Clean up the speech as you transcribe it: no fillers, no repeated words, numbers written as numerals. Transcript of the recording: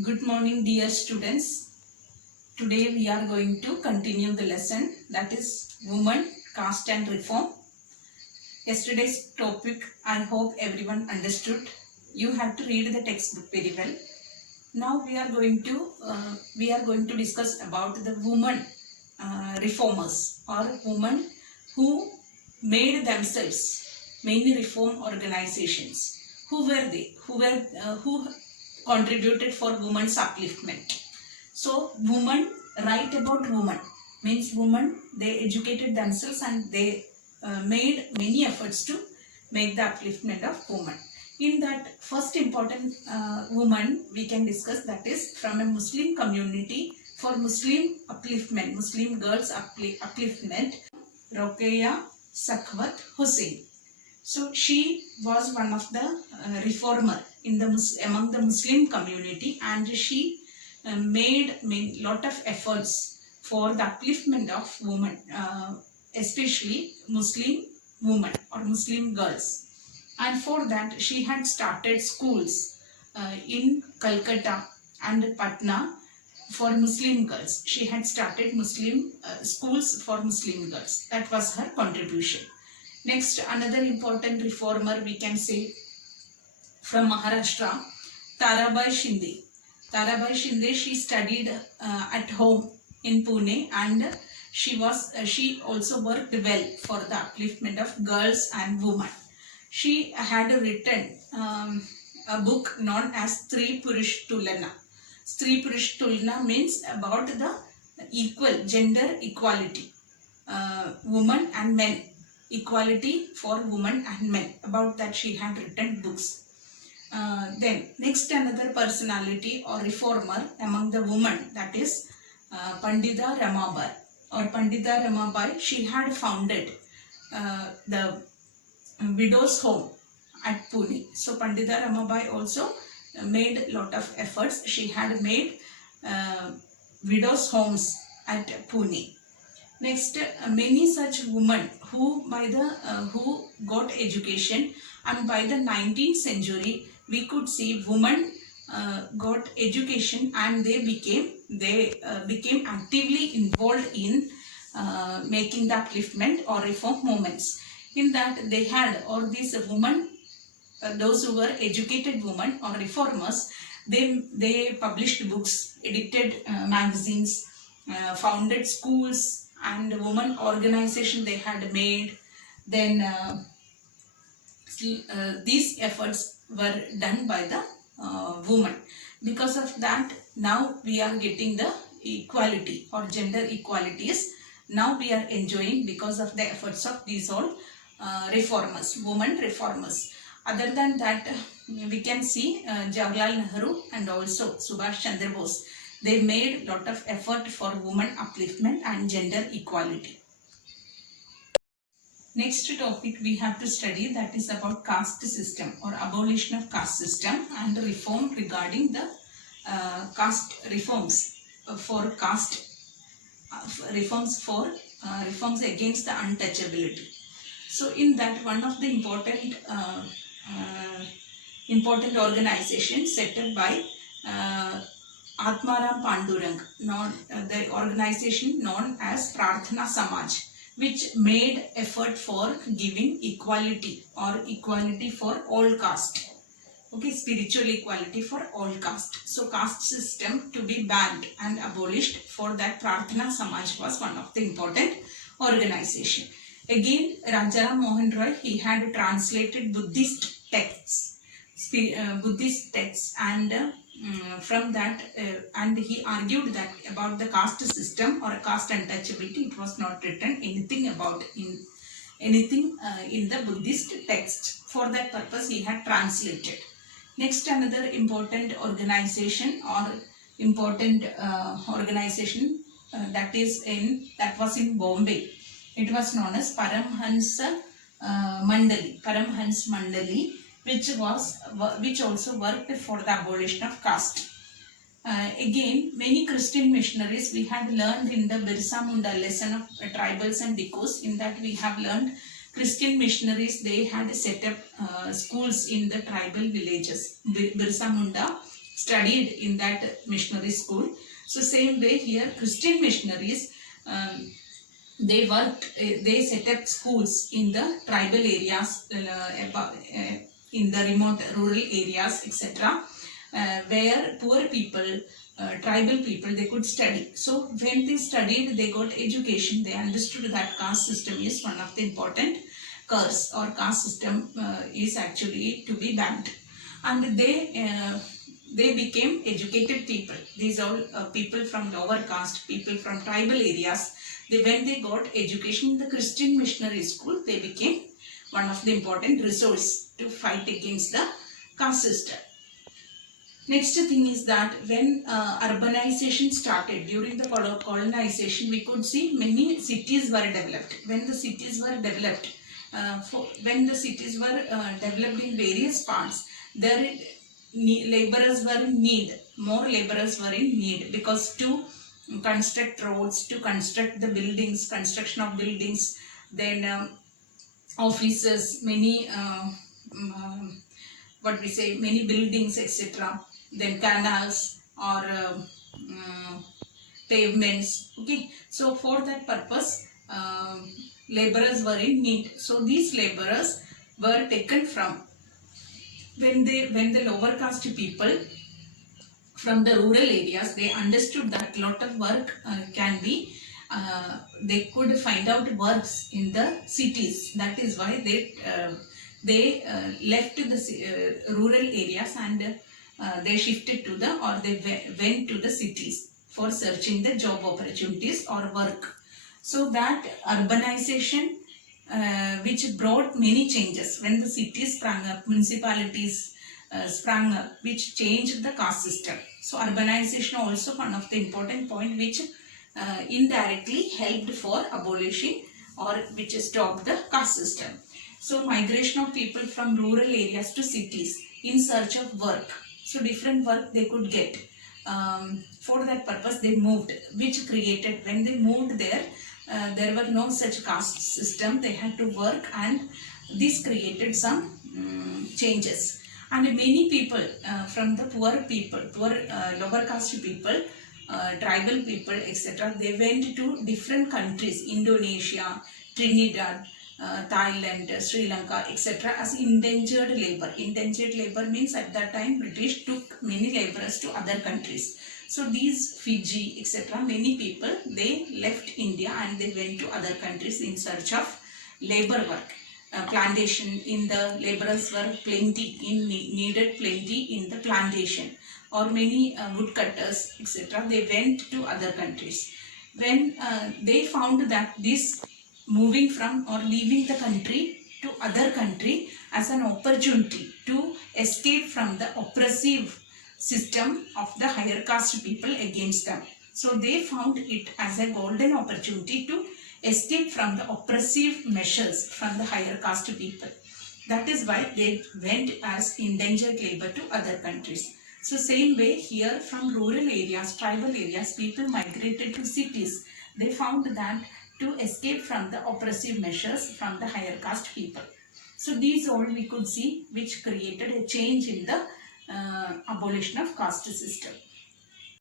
Good morning, dear students. Today we are going to continue the lesson, that is Women, Caste and Reform. Yesterday's topic, I hope everyone understood. You have to read the textbook very well. Now we are going to discuss about the women reformers, or women who made themselves many reform organizations. Who were they? Who contributed for women's upliftment? So women write about women, means women, they educated themselves and they made many efforts to make the upliftment of women. In that first important woman we can discuss, that is from a Muslim community for Muslim upliftment, Muslim girls upliftment, Rokeya Sakhwat Hussain. So she was one of the reformer in the among the Muslim community, and she made lot of efforts for the upliftment of women, especially Muslim women or Muslim girls. And for that she had started schools in Calcutta and Patna for Muslim girls. She had started Muslim schools for Muslim girls. That was her contribution. Next, another important reformer we can say from Maharashtra, Tarabai Shinde. Tarabai Shinde, she studied at home in Pune, and she also worked well for the upliftment of girls and women. She had written a book known as Stree Purush Tulana. Stree Purush Tulana means about the equal gender equality, women and men, equality for women and men. About that she had written books. Then next, another personality or reformer among the women, that is Pandita Ramabai or Pandita Ramabai. She had founded the widow's home at Pune. So Pandita Ramabai also made a lot of efforts. She had made widow's homes at Pune. Next, many such women who who got education, and by the 19th century we could see women got education and they became actively involved in making the upliftment or reform movements. In that they had, or these women, those who were educated women or reformers, they published books, edited magazines, founded schools and women organization they had made. Then these efforts were done by the women. Because of that, now we are getting the equality or gender equalities. Now we are enjoying because of the efforts of these all reformers, women reformers. Other than that, we can see Jawaharlal Nehru and also Subhash Chandra Bose. They made lot of effort for women upliftment and gender equality. Next topic we have to study, that is about caste system or abolition of caste system and reform regarding the caste reforms for caste reforms against the untouchability. So in that, one of the important organization set up by Atmaram Pandurang, the organization known as Prarthana Samaj, which made effort for giving equality or equality for all caste. Okay, spiritual equality for all caste. So caste system to be banned and abolished. For that, Prarthana Samaj was one of the important organization. Again, Rajaram Mohan Roy, he had translated Buddhist texts, and from that, and he argued that about the caste system or caste untouchability, it was not written anything about in the Buddhist text. For that purpose, he had translated. Next, another important organization or important organization that was in Bombay. It was known as Paramhansa Mandali, which also worked for the abolition of caste. Again, many Christian missionaries we had learned in the Birsa Munda lesson of tribals and Dikos. In that we have learned Christian missionaries, they had set up schools in the tribal villages. Birsa Munda studied in that missionary school. So same way here, Christian missionaries, they worked, they set up schools in the tribal areas, in the remote rural areas, etc., where poor people, tribal people, they could study. So when they studied, they got education. They understood that caste system is one of the important curse, or caste system is actually to be banned, and they became educated people. These all people from lower caste, people from tribal areas. When they got education in the Christian missionary school, they became one of the important resource to fight against the caste system. Next thing is that when urbanization started during the colonization, we could see many cities were developed. When the cities were developed, developed in various parts, there laborers were in need. More laborers were in need, because to construct roads, to construct the buildings, construction of buildings, then offices, many many buildings, etc., then canals or pavements. Okay, so for that purpose, laborers were in need. So these laborers were taken from, when the lower caste people from the rural areas, they understood that lot of work can be, they could find out works in the cities. That is why they left the rural areas, and they shifted to the, or they went to the cities for searching the job opportunities or work. So that urbanization, which brought many changes. When the cities sprang up, municipalities sprang up, which changed the caste system. So urbanization also one of the important point which indirectly helped for abolishing, or which stopped the caste system. So migration of people from rural areas to cities in search of work. So different work they could get. For that purpose they moved, which created, when they moved there, there were no such caste system. They had to work, and this created some changes. And many people from the poor people, lower caste people, tribal people, etc., they went to different countries, Indonesia, Trinidad, Thailand, Sri Lanka, etc., as indentured labor. Indentured labor means at that time British took many laborers to other countries. So these Fiji, etc., many people, they left India and they went to other countries in search of labor work. Plantation, in the laborers were plenty, needed plenty in the plantation, or many woodcutters, etc., they went to other countries. When they found that this moving from or leaving the country to other country as an opportunity to escape from the oppressive system of the higher caste people against them. So they found it as a golden opportunity to escape from the oppressive measures from the higher caste people. That is why they went as indentured labor to other countries. So same way here, from rural areas, tribal areas, people migrated to cities. They found that to escape from the oppressive measures from the higher caste people. So these all we could see, which created a change in the abolition of caste system.